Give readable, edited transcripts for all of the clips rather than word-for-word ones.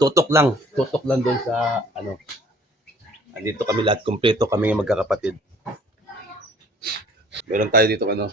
Tutok lang doon sa ano. Andito kami lahat, kumpleto kami ng magkakapatid. Meron tayo dito ano.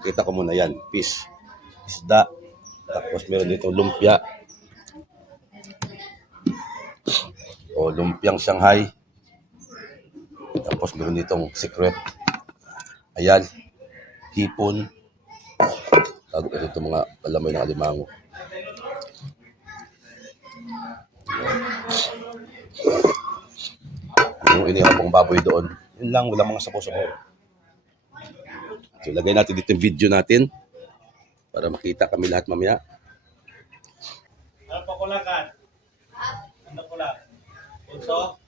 Pakita ko muna yan, fish, isda. Tapos meron dito lumpia. O lumpiang Shanghai. Tapos meron ditong secret. Ayan, hipon. Tago ko dito mga alamay ng alimango. Yung inihaw pang baboy doon. Yun lang, wala mga sabaw-sabaw. So, lagay natin dito yung video natin para makita kami lahat mamaya. Ano pa kulakan? Ano kulak? Puso?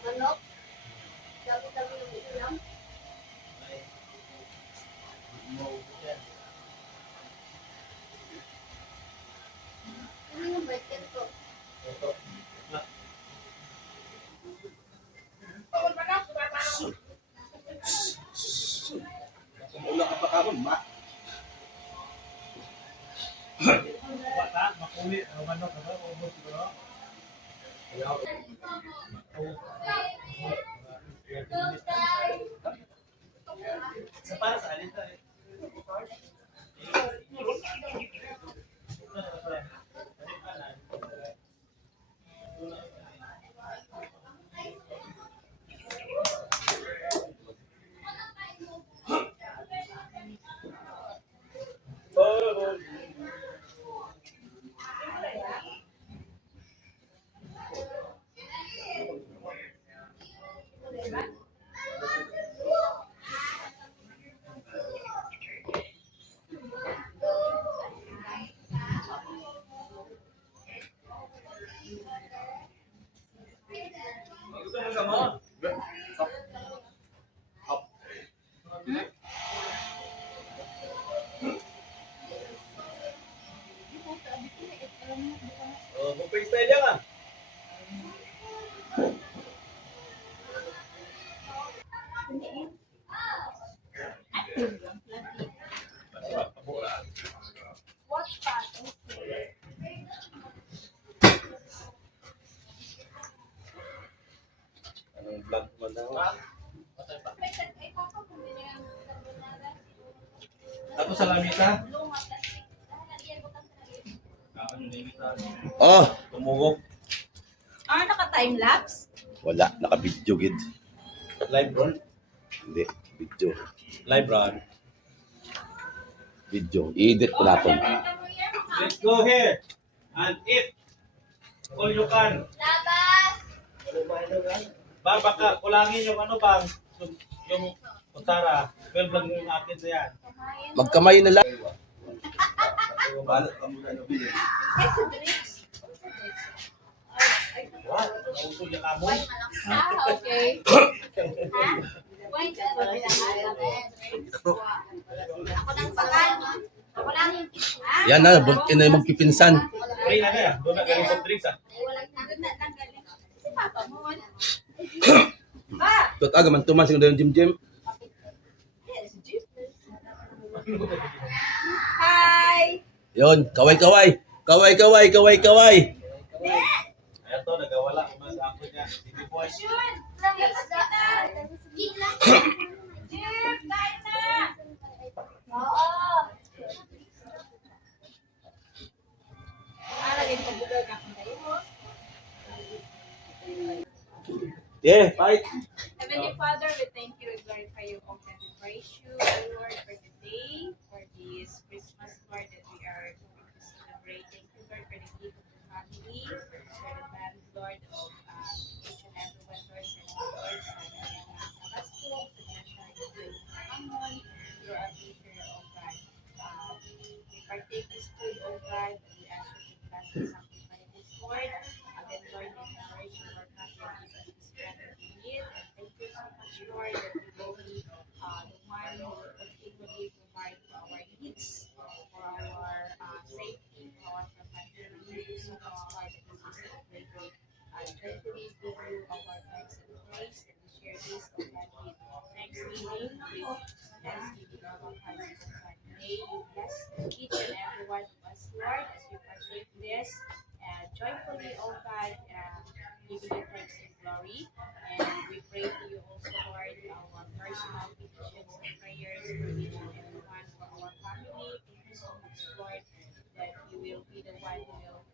Manok? Dami-dami yung ulam. Ano yung bacon to? Wala ka pa karon, ma. Bata, makulit. Ano manok? Ano? Ubus ko. Sa para sa alin tayo? Oh, buffet style yan ah. Anong vlog mo daw? Ako sa lamita. Oh, Tumugok. Ah, naka-time-lapse? wala, naka-video gid. Live run. Hindi, video. Live run. Video. I-edit ko natin. Let's go here and eat all you can. Labas! Baka kulangin yung ano bang yung kutsara. 12 lang yung akin na yan. Magkamay na lang. Kasi drinks. What? Nausog yung kamo. Ah, okay. Ha? Wait, ako nang bakal. Ako lang yung ha? Yan na, bulkin na yung magpipinsan. Free na na yan. Doon na galing sa drinks ah. Walang tanggalin. Si Papa mo. Ba? Tot aga man tuman sing dayon Jim. Yes, Jesus. Hi! Yon, kaway-kaway. Kaway-kaway. Ayan to, nagawala. Umasa ako niya. Hindi po ay Jim, kain na! Oo. Para din pagbugal ka kung tayo mo. Yeah, fight. Heavenly Father, we thank you and glorify you, O God. We praise you, Lord, for the day, for this Christmas, Lord, that we are going to celebrate. Thank you, Lord, for the gift of the family, for the band, Lord, of each and every one, Lord, and Lord, sa kanyang kapasok, sa kanyang Amon, you are a teacher, O God. We partake this food, O God, and we ask you to bless and sanctify this, Lord. Again, Lord, we encourage you, Lord, God, to give us the strength that we need. And thank you so much, Lord, each and every one of us, Lord, as we partake this joyfully, oh God, giving you thanks and glory. And we pray to you also, Lord, our personal petitions and prayers for each and every one, for our family. Thank you so much, Lord, that you will be the one who will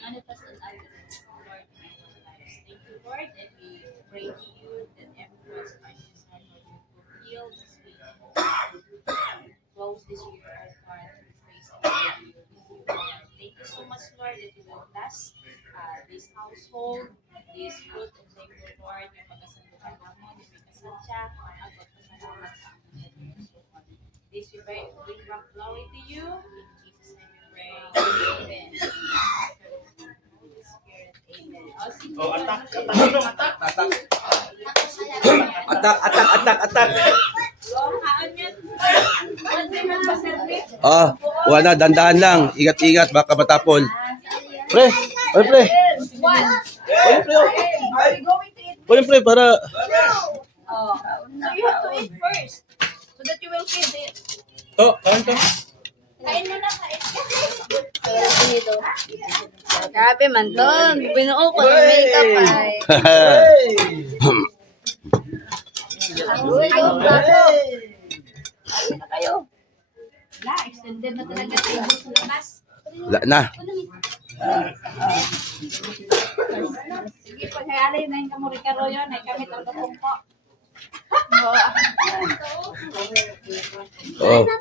manifest and evidence, Lord, in our lives. Thank you, Lord, and we pray to you that everyone's heart desire, Lord, will fulfill this week. Close this year, oh God, to praise and glory with you, Lord. Thank you so much, Lord, that you will bless this household, this fruit of labor, Lord, yung pagkasandukan namin, yung may kasadya, maagot na salamat sa aming Panginoon. This we bring back glory to you. In Jesus' name we pray. Amen. Holy Spirit, amen. Oh, sige, Oh, attack, Lord. attack, attack. Attack. Oh, haan yan. One day magpaserve. Wala, dandahan lang. Ingat-ingat, baka matapon. Pre, ay pre. One. Ay pre, oh. Are we going to eat? Ay pre, para... Oh. So you have to eat first so that you will feed it. Kain ka. Kain mo na, kain. Grabe man to. Binuo ko ng makeup ay. La, extended na talaga tayo sa labas. Wala na. Sige, paghayalay na yung kamurikaro yun. Ay kami talaga pumpo.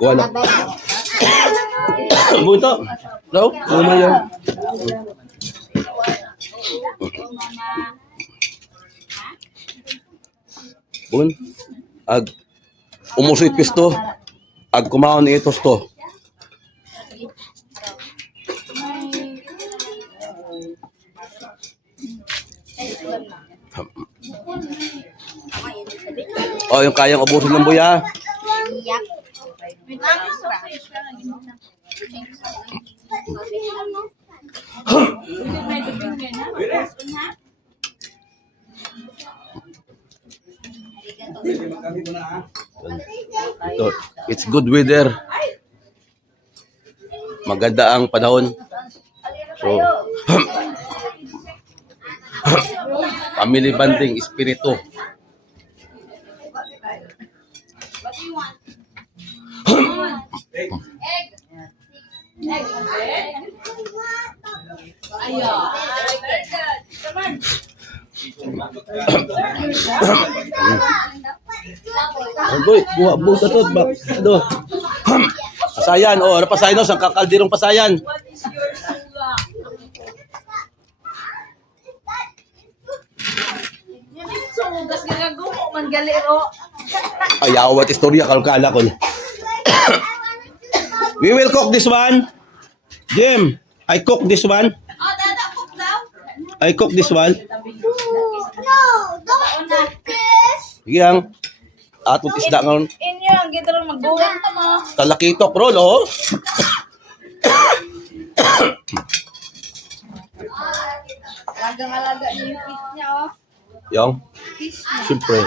Kuha na. Bunto. Raw, muna yan. Bun, umusoy pisto. Kumaon ni itos to. Yung kayang ubusin ng buya. Iyak. May tamang sausage ka na ginawa. May dubing ka na. Tapos una. It's good weather. Maganda ang panahon. So, family bonding, espiritu. What do you want? Egg. Egg. Egg. Ayan. Very good. Come on. Boy, buha ka to. Ano? Pasayan. Ano pasayan? Sang kakaldirong pasayan. What is your sula? So, gas gagagumo man galero. Ayawat istorya kalkala ko. We will cook this one. Jim, I cook this one. Oh, dada cook daw. I cook this one. No, don't do this. Yang atot isda ngon. Inyo ang gitarong magbuwan ta mo. Talakitok roll, oh. Alagang-alaga niyo yung feet niya, oh. Yang, siyempre.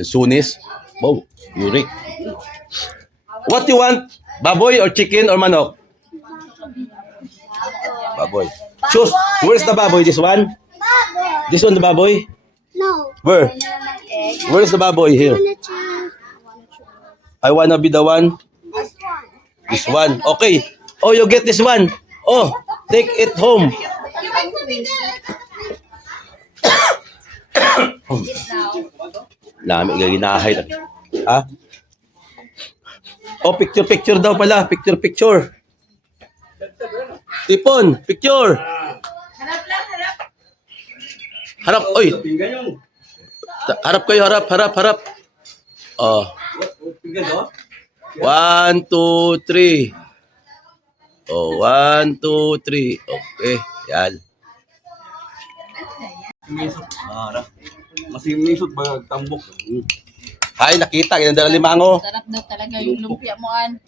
Sunis. Wow, Yurik. What you want? Baboy or chicken or manok? Baboy. Choose. Where's the baboy? This one? This one the baboy? No. Where? Where's the baboy here? I wanna be the one. This one. This one. Okay. Oh, you get this one. Oh, take it home. Lami gaginahay. Ha? Oh, picture daw pala. Picture. Tipon, picture. Harap lang, harap. Harap, oy. Harap kayo, harap. Oh. 1, 2, 3. Oh, 1, 2, 3. Okay, yan. Masing misot ba tambok? Ay, nakita. Ganda ng limango. Sarap daw talaga yung lumpia mo, An.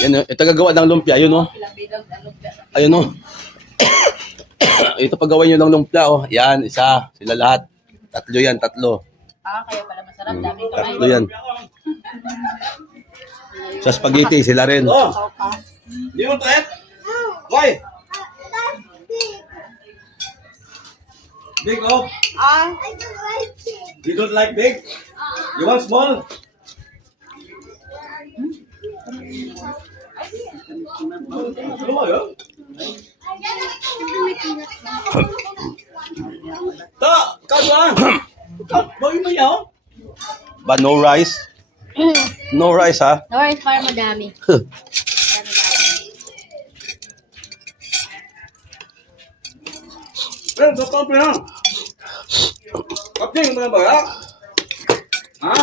Yan, ito gagawa ng lumpia. Ayun, oh. Ilang bilog na lumpia. Ayun, oh. Ito paggawa nyo ng lumpia, oh. Yan, isa. Sila lahat. Tatlo yan, tatlo. Kaya pala masarap. Dami kamay. Tatlo yan. Sa spaghetti, sila rin. Oh, Ikaw pa. di mo to eat? Why? Big, oh. You don't like big? You want small? Ano ba yun? Ta! Kagwan! Boy mo yaw? But no rice? No rice, ha? Sorry, para madami. Eh, kapag pa yan. Kapag mo na ba ya? Ha?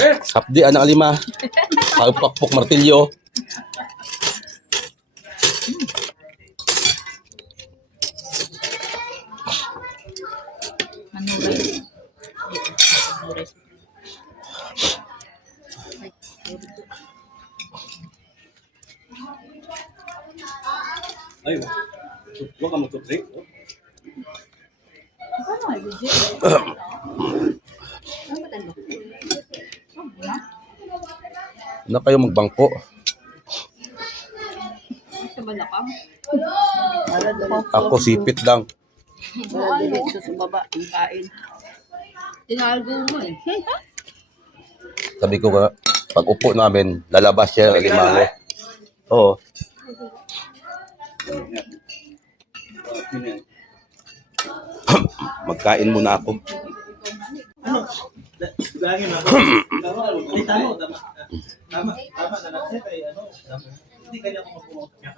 Eh, Hapdi, anak lima. Pagpakpok martilyo. Manuray. Manuray. ay, huwag ka mag-drink. Ano ay legit? Na kayo magbangko. Ito ba lakam? Ako sipit lang. Para diretso sa baba ang kain. Tinalgo mo eh. Sabi ko nga, pag upo namin, lalabas siya ng limango. Oo. Magkain muna ako. Ano? Lagi na. Ay, tama. Tama na lang. Ano? Hindi kanya ako magpumunta.